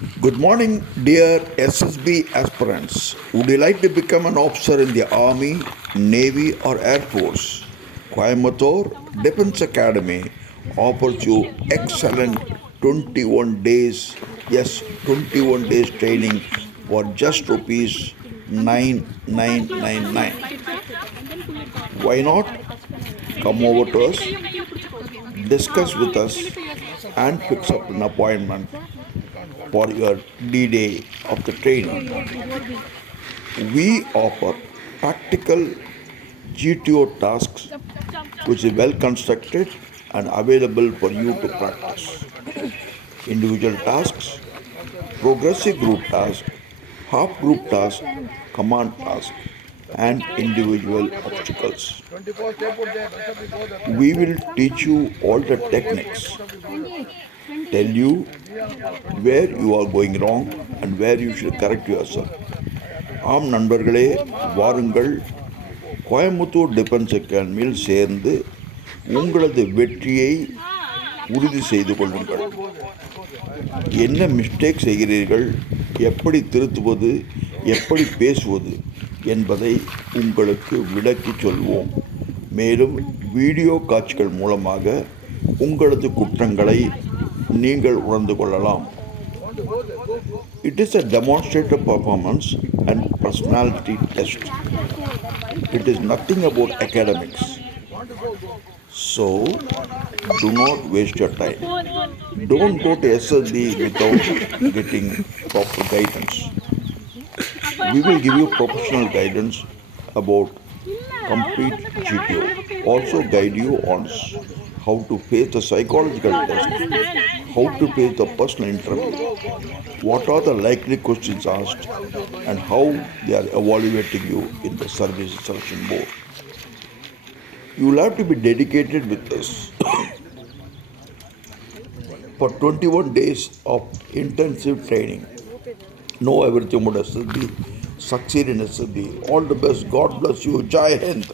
Good morning, dear SSB aspirants. Would you like to become an officer in the Army, Navy, or Air Force? Coimbatore Defense Academy offers you excellent 21 days, yes, 21 days training for just rupees 9999. Why not? Come over to us, discuss with us, and fix up an appointment for your D-Day of the training. We offer practical GTO tasks which is well constructed and available for you to practice. Individual tasks, progressive group tasks, half group tasks, command tasks, and individual obstacles. We will teach you all the techniques, tell you where you are going wrong and where you should correct yourself. ஆம் நண்பர்களே, வாருங்கள், Coimbatore defence அகாடமியில் சேர்ந்து உங்களது வெற்றியை உறுதி செய்து கொள்ளுங்கள். என்ன மிஸ்டேக் செய்கிறீர்கள், எப்படி திருத்துவது, எப்படி பேசுவது என்பதை உங்களுக்கு விளக்கி சொல்வோம். மேலும் வீடியோ காட்சிகள் மூலமாக உங்களது குற்றங்களை நீங்கள் உணர்ந்து கொள்ளலாம். It is a demonstrative performance and personality test. It is nothing about academics. So, do not waste your time. Don't go to SSB without getting proper guidance. We will give you professional guidance about complete GTO. Also guide you on how to face the psychological test, how to face the personal interview, what are the likely questions asked, and how they are evaluating you in the service selection board. You will have to be dedicated with this for 21 days of intensive training. Know everything about SSB, succeed in SSB. All the best. God bless you. Jai Hind.